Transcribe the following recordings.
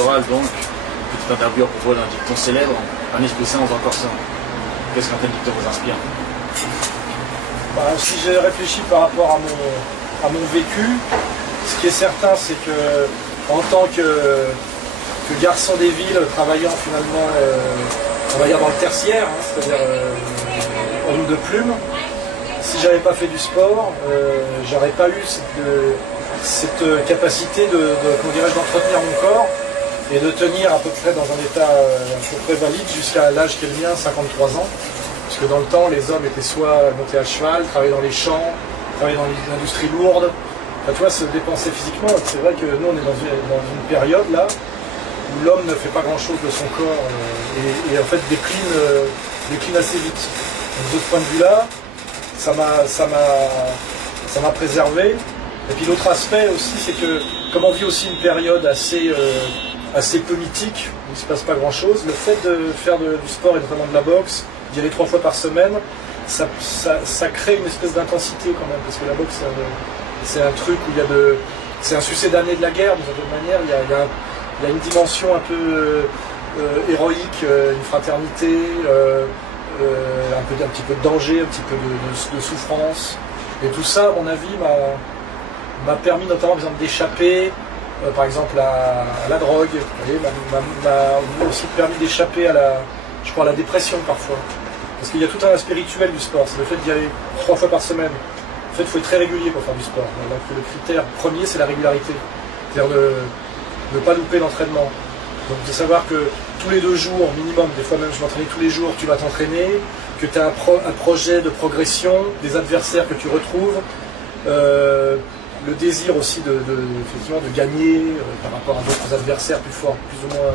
Soral, donc, petit interview à propos d'un dicton célèbre, un esprit saint dans un corps sain. Qu'est-ce qu'un tel dicton vous inspire? Si j'ai réfléchi par rapport à mon vécu, ce qui est certain, c'est que en tant que garçon des villes, travaillant finalement on va dire dans le tertiaire, hein, c'est-à-dire homme de plume, si j'avais pas fait du sport, j'aurais pas eu cette capacité comment dirais-je, d'entretenir mon corps et de tenir à peu près dans un état à peu près valide jusqu'à l'âge qui est le mien, 53 ans. Parce que dans le temps, les hommes étaient soit montés à cheval, travaillaient dans les champs, travaillaient dans l'industrie lourde, enfin, tu vois, se dépenser physiquement. C'est vrai que nous, on est dans une période là où l'homme ne fait pas grand-chose de son corps et en fait décline assez vite. Donc, de ce point de vue-là, ça m'a préservé. Et puis l'autre aspect aussi, c'est que comme on vit aussi une période assez peu mythique, où il ne se passe pas grand-chose, le fait de faire du sport et notamment de la boxe, d'y aller 3 fois par semaine, ça crée une espèce d'intensité quand même, parce que la boxe c'est un truc où c'est un succédané de la guerre d'une certaine manière, il y a une dimension un peu héroïque, une fraternité, un petit peu de danger, un petit peu de souffrance, et tout ça à mon avis m'a permis notamment par exemple d'échapper par exemple à la drogue, m'a aussi permis d'échapper à la dépression parfois. Parce qu'il y a tout un aspect spirituel du sport, c'est le fait d'y aller 3 fois par semaine. En fait, il faut être très régulier pour faire du sport. Donc, le critère premier, c'est la régularité. C'est-à-dire ne pas louper l'entraînement. Donc de savoir que tous les 2 jours, minimum, des fois même je m'entraînais tous les jours, tu vas t'entraîner, que tu as un projet de progression, des adversaires que tu retrouves, le désir aussi effectivement de gagner par rapport à d'autres adversaires plus forts, plus ou moins,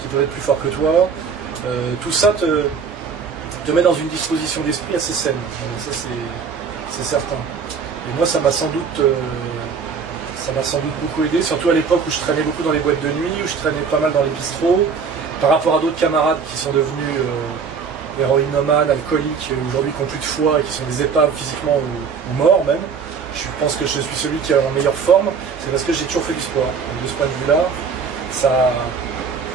qui peuvent être plus forts que toi. Tout ça te met dans une disposition d'esprit assez saine. Ça c'est certain. Et moi ça m'a sans doute beaucoup aidé, surtout à l'époque où je traînais beaucoup dans les boîtes de nuit, où je traînais pas mal dans les bistrots, par rapport à d'autres camarades qui sont devenus héroïnomanes, alcooliques, aujourd'hui qui n'ont plus de foi et qui sont des épaves physiquement ou morts même. Je pense que je suis celui qui est en meilleure forme, c'est parce que j'ai toujours fait du sport. Donc de ce point de vue-là,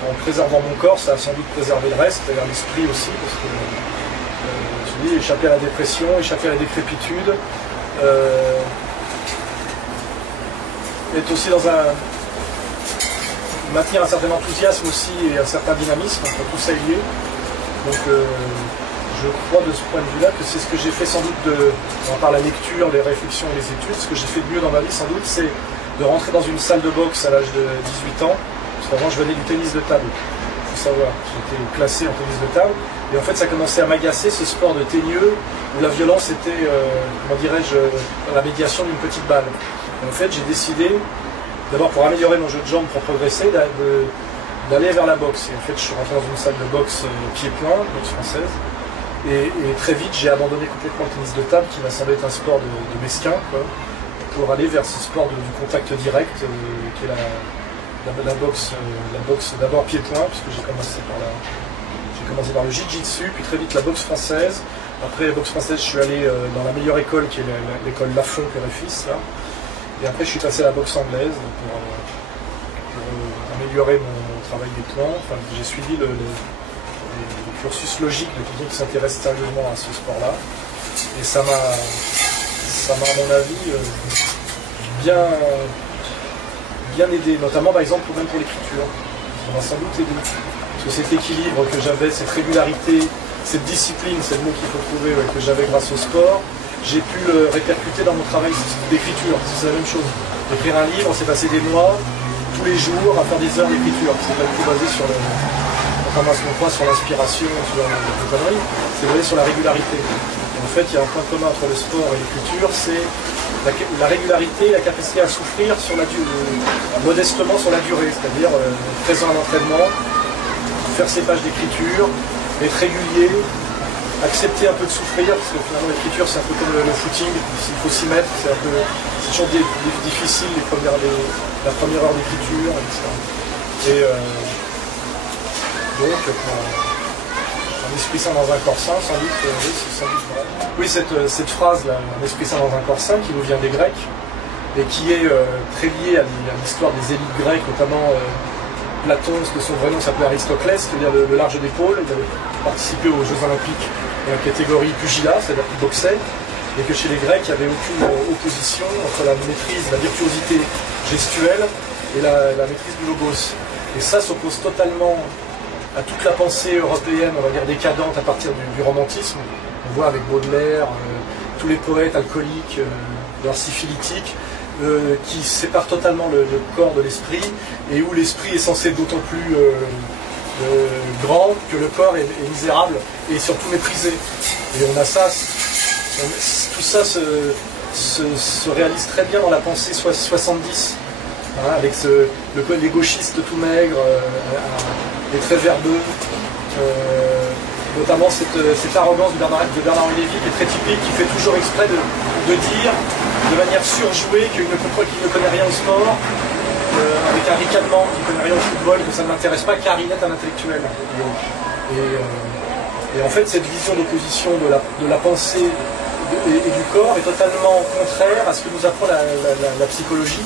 en préservant mon corps, ça a sans doute préservé le reste, c'est-à-dire l'esprit aussi, parce que je dis, échapper à la dépression, échapper à la décrépitude, être aussi maintenir un certain enthousiasme aussi et un certain dynamisme, entre tout ça est lié. Donc je crois de ce point de vue-là que c'est ce que j'ai fait sans doute par la lecture, les réflexions et les études, ce que j'ai fait de mieux dans ma vie sans doute, c'est de rentrer dans une salle de boxe à l'âge de 18 ans, parce qu'avant je venais du tennis de table, il faut savoir, j'étais classé en tennis de table, et en fait ça commençait à m'agacer ce sport de teigneux, où la violence était, comment dirais-je, la médiation d'une petite balle. Et en fait j'ai décidé, d'abord pour améliorer mon jeu de jambes, pour progresser, d'aller vers la boxe. Et en fait je suis rentré dans une salle de boxe pied-point, boxe française, et très vite j'ai abandonné complètement le tennis de table qui m'a semblé être un sport de mesquin, quoi, pour aller vers ce sport du contact direct qui est la boxe d'abord pied-point, puisque j'ai commencé par le jiu-jitsu, puis très vite la boxe française. Après la boxe française, je suis allé dans la meilleure école qui est l'école Lafont Père et Fils, là. Et après je suis passé à la boxe anglaise pour améliorer mon travail des points. Enfin, j'ai suivi le cursus logique de quelqu'un qui s'intéresse sérieusement à ce sport-là. Et ça m'a à mon avis bien aidé, notamment par exemple même pour l'écriture. Ça m'a sans doute aidé. Parce que cet équilibre que j'avais, cette régularité, cette discipline, c'est le mot qu'il faut trouver, que j'avais grâce au sport, j'ai pu le répercuter dans mon travail d'écriture. C'est la même chose. Écrire un livre, c'est passer des mois, tous les jours, à faire des heures d'écriture. C'est pas du tout basé sur sur l'inspiration, sur les conneries, c'est basé sur la régularité. En fait, il y a un point commun entre le sport et l'écriture, c'est la régularité, la capacité à souffrir sur modestement sur la durée, c'est-à-dire présent à l'entraînement, faire ses pages d'écriture, être régulier, accepter un peu de souffrir, parce que finalement l'écriture c'est un peu comme le footing, il faut s'y mettre, c'est toujours difficile la première heure d'écriture, etc. Et donc, un esprit sain dans un corps sain, sans doute, oui, c'est sans doute vrai. Oui, cette phrase-là, un esprit sain dans un corps sain, qui nous vient des Grecs, et qui est très liée à l'histoire des élites grecques, notamment Platon, de son vrai nom s'appelait Aristoclès, c'est-à-dire le large d'épaule. Il avait participé aux Jeux Olympiques dans la catégorie pugilat, c'est-à-dire qu'il boxait, et que chez les Grecs, il n'y avait aucune opposition entre la maîtrise, la virtuosité gestuelle et la maîtrise du logos. Et ça s'oppose totalement à toute la pensée européenne, on va dire décadente à partir du romantisme. On voit avec Baudelaire, tous les poètes alcooliques, voire syphilitiques, qui séparent totalement le corps de l'esprit, et où l'esprit est censé être d'autant plus grand que le corps est misérable et surtout méprisé. Et on a ça, tout ça se réalise très bien dans la pensée 70, hein, avec les gauchistes tout maigres, les très verbeux, notamment cette arrogance de Bernard-Henri Lévy qui est très typique, qui fait toujours exprès de dire de manière surjouée qu'il ne connaît rien au sport, avec un ricanement, qu'il ne connaît rien au football, que ça ne l'intéresse pas car il est un intellectuel. Et en fait, cette vision d'opposition de la pensée et du corps est totalement contraire à ce que nous apprend la psychologie.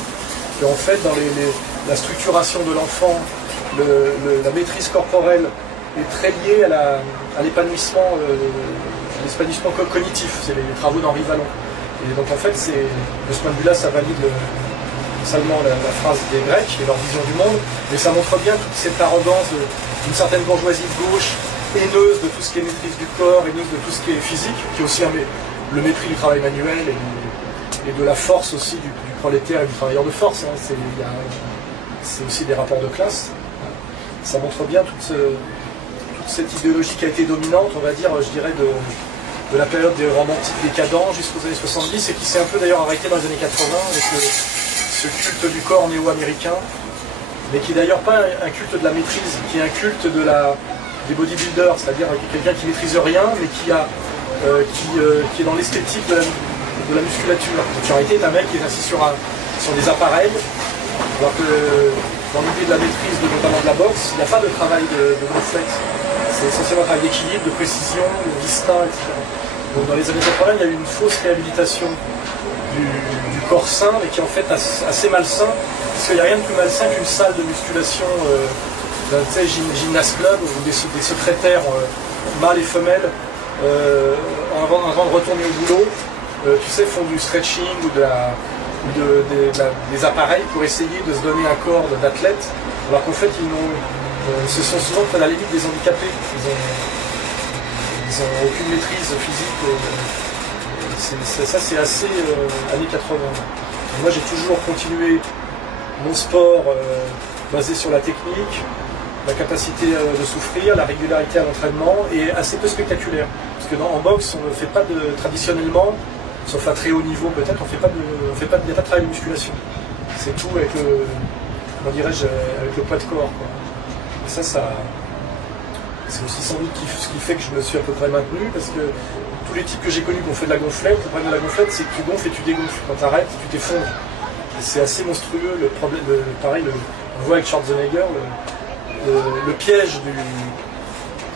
Et en fait, dans la structuration de l'enfant, la maîtrise corporelle est très liée à l'épanouissement cognitif. C'est les travaux d'Henri Vallon. Et donc en fait, de ce point de vue-là, ça valide seulement la phrase des Grecs et leur vision du monde, mais ça montre bien toute cette arrogance d'une certaine bourgeoisie de gauche, haineuse de tout ce qui est maîtrise du corps, haineuse de tout ce qui est physique, qui est aussi le mépris du travail manuel et de la force aussi du prolétaire et du travailleur de force. Hein. C'est aussi des rapports de classe. Ça montre bien toute cette idéologie qui a été dominante, on va dire, je dirais, de la période des romantiques décadents jusqu'aux années 70, et qui s'est un peu d'ailleurs arrêté dans les années 80 avec ce culte du corps néo-américain, mais qui est d'ailleurs pas un culte de la maîtrise, qui est un culte des bodybuilders, c'est-à-dire quelqu'un qui maîtrise rien, mais qui est dans l'esthétique de la musculature. Donc en réalité, c'est un mec qui est assis sur des appareils, alors que dans l'idée de la maîtrise, notamment de la boxe, il n'y a pas de travail de gonflette. C'est essentiellement un travail d'équilibre, de précision, de distinct, etc. Donc dans les années 80, il y a eu une fausse réhabilitation du corps sain, mais qui est en fait assez malsain, parce qu'il n'y a rien de plus malsain qu'une salle de musculation, gymnase club, où des secrétaires mâles et femelles, avant de retourner au boulot, font du stretching ou des appareils pour essayer de se donner un corps d'athlète, alors qu'en fait ce sont souvent à la limite des handicapés. Ils n'ont aucune maîtrise physique. Ça c'est assez années 80. Et moi j'ai toujours continué mon sport basé sur la technique, la capacité de souffrir, la régularité à l'entraînement, et assez peu spectaculaire. Parce que en boxe, on ne fait pas traditionnellement, sauf à très haut niveau peut-être, il n'y a pas de travail de musculation. C'est tout avec avec le poids de corps, quoi. Et ça c'est aussi sans doute ce qui fait que je me suis à peu près maintenu, parce que tous les types que j'ai connus qui ont fait de la gonflette, le problème de la gonflette, c'est que tu gonfles et tu dégonfles. Quand tu arrêtes, tu t'effondres. C'est assez monstrueux. Le problème, pareil, on voit avec Schwarzenegger le piège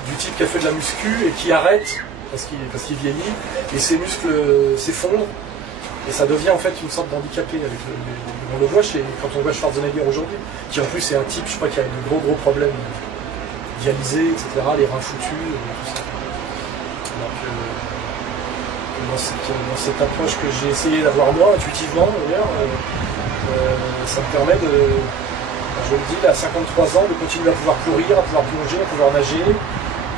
du type qui a fait de la muscu et qui arrête parce qu'il vieillit, et ses muscles s'effondrent, et ça devient en fait une sorte d'handicapé. On le voit quand on voit Schwarzenegger aujourd'hui, qui en plus est un type, je crois, qui a de gros problèmes dialysés, etc., les reins foutus, tout ça. Alors que dans cette approche que j'ai essayé d'avoir moi, intuitivement d'ailleurs, ça me permet je le dis, à 53 ans, de continuer à pouvoir courir, à pouvoir plonger, à pouvoir nager,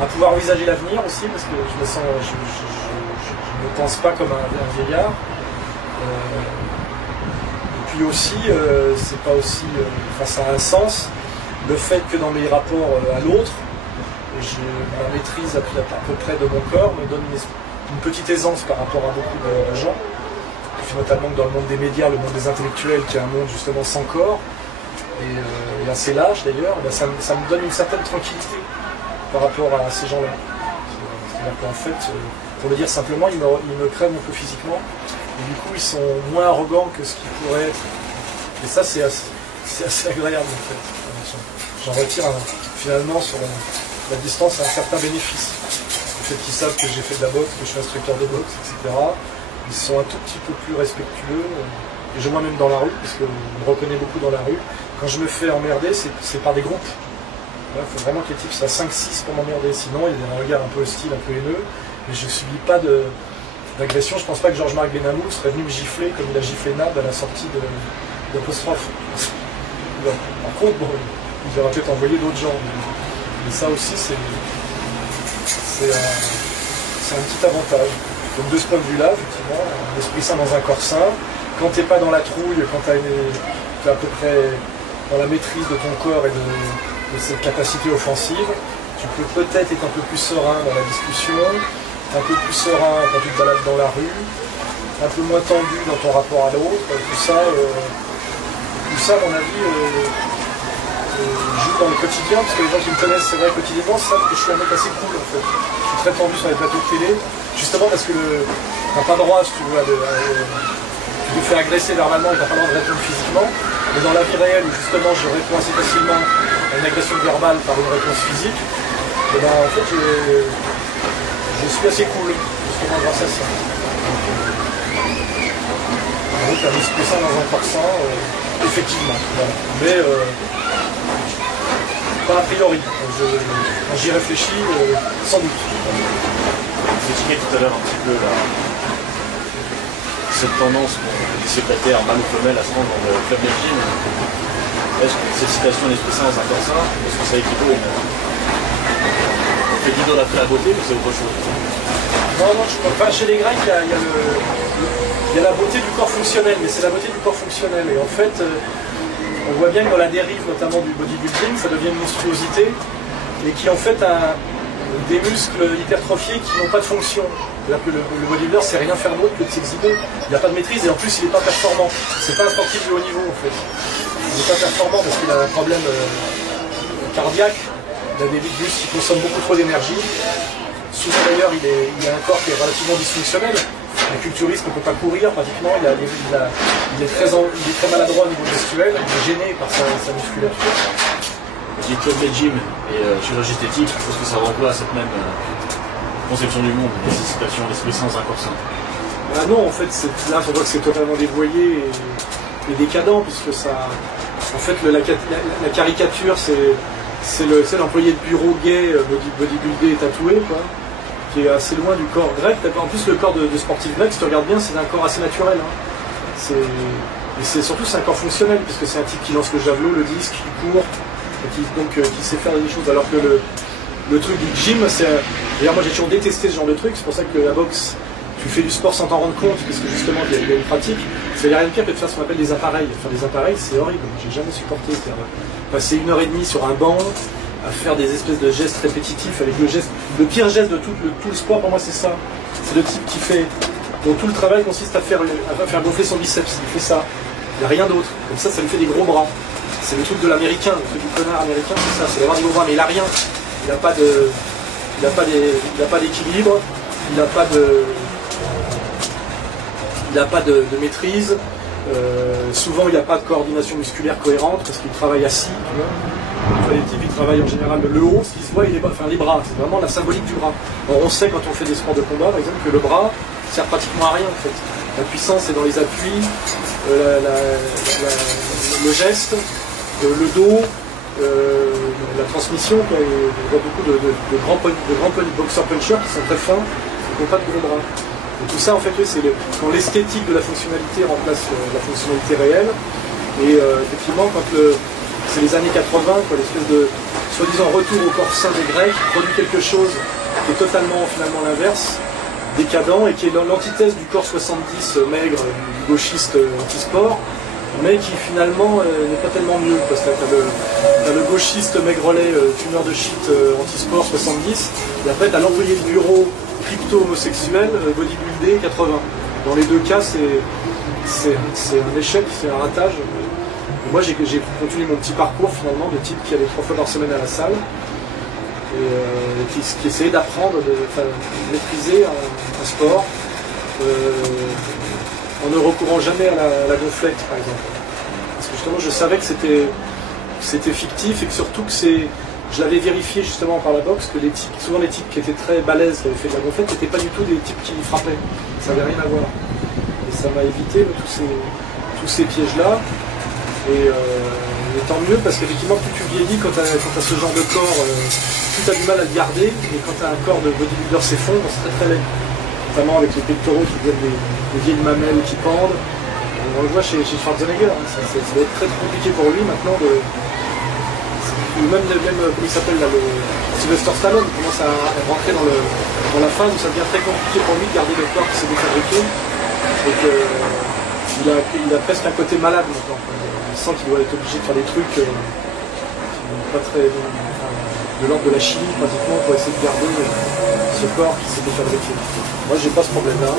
à pouvoir envisager l'avenir aussi, parce que je ne pense pas comme un vieillard. Et puis aussi, c'est pas aussi, ça a un sens, le fait que dans mes rapports à l'autre, ma maîtrise à peu près de mon corps me donne une petite aisance par rapport à beaucoup de gens. Et puis notamment dans le monde des médias, le monde des intellectuels, qui est un monde justement sans corps, et assez lâche d'ailleurs, ça me donne une certaine tranquillité par rapport à ces gens-là. C'est-à-dire qu'en fait, pour le dire simplement, ils me crèvent un peu physiquement, et du coup ils sont moins arrogants que ce qu'ils pourraient être. Et ça c'est assez agréable en fait. J'en retire finalement sur la distance un certain bénéfice. Le fait qu'ils savent que j'ai fait de la boxe, que je suis instructeur de boxe, etc. Ils sont un tout petit peu plus respectueux. et je vois même dans la rue, parce qu'on me reconnaît beaucoup dans la rue, quand je me fais emmerder, c'est par des groupes. Il faut vraiment que les types soient 5-6 pour m'emmerder, sinon il y a un regard un peu hostile, un peu haineux, mais je ne subis pas d'agression. Je pense pas que Georges-Marc Benamou serait venu me gifler comme il a giflé Nab à la sortie d'Apostrophe. Par contre, bon, il aurait peut-être envoyé d'autres gens, mais ça aussi c'est un petit avantage. Donc de ce point de vue-là, effectivement, un esprit sain dans un corps sain, quand tu n'es pas dans la trouille, quand tu es à peu près dans la maîtrise de ton corps et de cette capacité offensive, tu peux peut-être être un peu plus serein dans la discussion, un peu plus serein quand tu te balades dans la rue, un peu moins tendu dans ton rapport à l'autre. Tout ça, à mon avis, joue dans le quotidien, parce que les gens qui me connaissent, c'est vrai, quotidiennement, savent que je suis un mec assez cool, en fait. Je suis très tendu sur les plateaux de télé, justement parce que t'as pas droit, si tu veux, tu te fais agresser verbalement et t'as pas le droit de répondre physiquement, mais dans la vie réelle, où justement je réponds assez facilement à une agression verbale par une réponse physique, et ben en fait, je suis assez cool, justement grâce à ça. Donc un esprit sain dans un corps sain, effectivement, voilà. Mais pas a priori. Quand j'y réfléchis, sans doute. Vous expliquez tout à l'heure un petit peu cette tendance des secrétaires mâles ou femelles à se rendre dans le club de gym. Est-ce que cette citation d'esprit sain dans un corps sain, est-ce que ça équivaut à on fait d'idolâtrer la beauté ou c'est autre chose? Non, enfin, chez les Grecs, il y a la beauté du corps fonctionnel, mais c'est la beauté du corps fonctionnel. Et en fait, on voit bien que dans la dérive, notamment du bodybuilding, ça devient une monstruosité et qui en fait a des muscles hypertrophiés qui n'ont pas de fonction. C'est-à-dire que le bodybuilder ne sait rien faire d'autre que de s'exhiber. Il n'a pas de maîtrise et en plus il n'est pas performant. C'est pas un sportif de haut niveau en fait. Il n'est pas performant parce qu'il a un problème cardiaque. Il a des muscles qui consomment beaucoup trop d'énergie. Souvent d'ailleurs il a un corps qui est relativement dysfonctionnel. Un culturiste ne peut pas courir pratiquement, il est très maladroit au niveau gestuel, il est gêné par sa musculature. J'ai club de gym et chirurgie esthétique, parce que ça renvoie à cette même conception du monde, nécessitation d'esprit sain dans un corps sain. Bah non, en fait, là, on voit que c'est totalement dévoyé et décadent, puisque ça. En fait, la caricature, c'est l'employé de bureau gay, bodybuildé et tatoué, quoi, qui est assez loin du corps grec. En plus, le corps de sportif grec, si tu regardes bien, c'est un corps assez naturel. Hein. Et surtout, c'est un corps fonctionnel, puisque c'est un type qui lance le javelot, le disque, qui court, et qui sait faire des choses. Alors que le truc du gym, d'ailleurs, moi j'ai toujours détesté ce genre de truc, c'est pour ça que la boxe, tu fais du sport sans t'en rendre compte, parce que justement, il y a une pratique. Il n'y a rien de pire que de faire ce qu'on appelle des appareils. Faire des appareils, c'est horrible, j'ai jamais supporté. C'est-à-dire passer 1h30 sur un banc, à faire des espèces de gestes répétitifs avec le pire geste de tout le sport pour moi c'est ça. C'est le type qui fait, dont tout le travail consiste à faire gonfler son biceps, il fait ça, il n'y a rien d'autre, comme ça lui fait des gros bras. C'est le truc de l'américain, le truc du connard américain, c'est ça, c'est d'avoir des gros bras, mais il n'a rien, il n'a pas d'équilibre, il n'a pas de maîtrise. Souvent il n'y a pas de coordination musculaire cohérente parce qu'il travaille assis. Les types ils travaillent en général le haut, ce qui se voit, les bras, c'est vraiment la symbolique du bras. Or, on sait quand on fait des sports de combat par exemple que le bras sert pratiquement à rien en fait. La puissance est dans les appuis, le geste, le dos, la transmission. On voit beaucoup de grands boxeurs punchers qui sont très fins et qui n'ont pas de gros bras. Et tout ça, en fait, c'est quand l'esthétique de la fonctionnalité remplace la fonctionnalité réelle. Et effectivement, quand c'est les années 80, l'espèce de soi-disant retour au corps sain des Grecs produit quelque chose qui est totalement, finalement, l'inverse, décadent, et qui est l'antithèse du corps 70 maigre, du gauchiste anti-sport, mais qui finalement n'est pas tellement mieux, parce que t'as le gauchiste maigrelet, fumeur de shit anti-sport 70, et après t'as l'employé de bureau crypto-homosexuel, bodybuildé 80. Dans les deux cas, c'est un échec, c'est un ratage. Et moi, j'ai continué mon petit parcours finalement de type qui allait 3 fois par semaine à la salle et qui essayait d'apprendre, de maîtriser un sport en ne recourant jamais à la gonflette, par exemple. Parce que justement, je savais que c'était fictif et que surtout que je l'avais vérifié justement par la boxe, que souvent les types qui étaient très balèzes, qui avaient fait de la gonflette, n'étaient pas du tout des types qui frappaient. Ça n'avait rien à voir. Et ça m'a évité tous tous ces pièges-là. Et tant mieux, parce qu'effectivement, plus tu vieillis, quand tu as ce genre de corps, plus tu as du mal à le garder. Et quand tu as un corps de bodybuilder s'effondre, c'est très très laid. Notamment avec les pectoraux qui deviennent des vieilles mamelles qui pendent. On le voit chez Schwarzenegger, hein. Ça va être très compliqué pour lui maintenant de. Ou même comment il s'appelle là, Sylvester Stallone, il commence à rentrer dans la phase où ça devient très compliqué pour lui de garder le corps qui s'est défabriqué. Et qu'il a presque un côté malade maintenant. Il sent qu'il doit être obligé de faire des trucs qui sont pas très. De l'ordre de la chimie pratiquement pour essayer de garder ce corps qui s'est défabriqué. Moi j'ai pas ce problème là.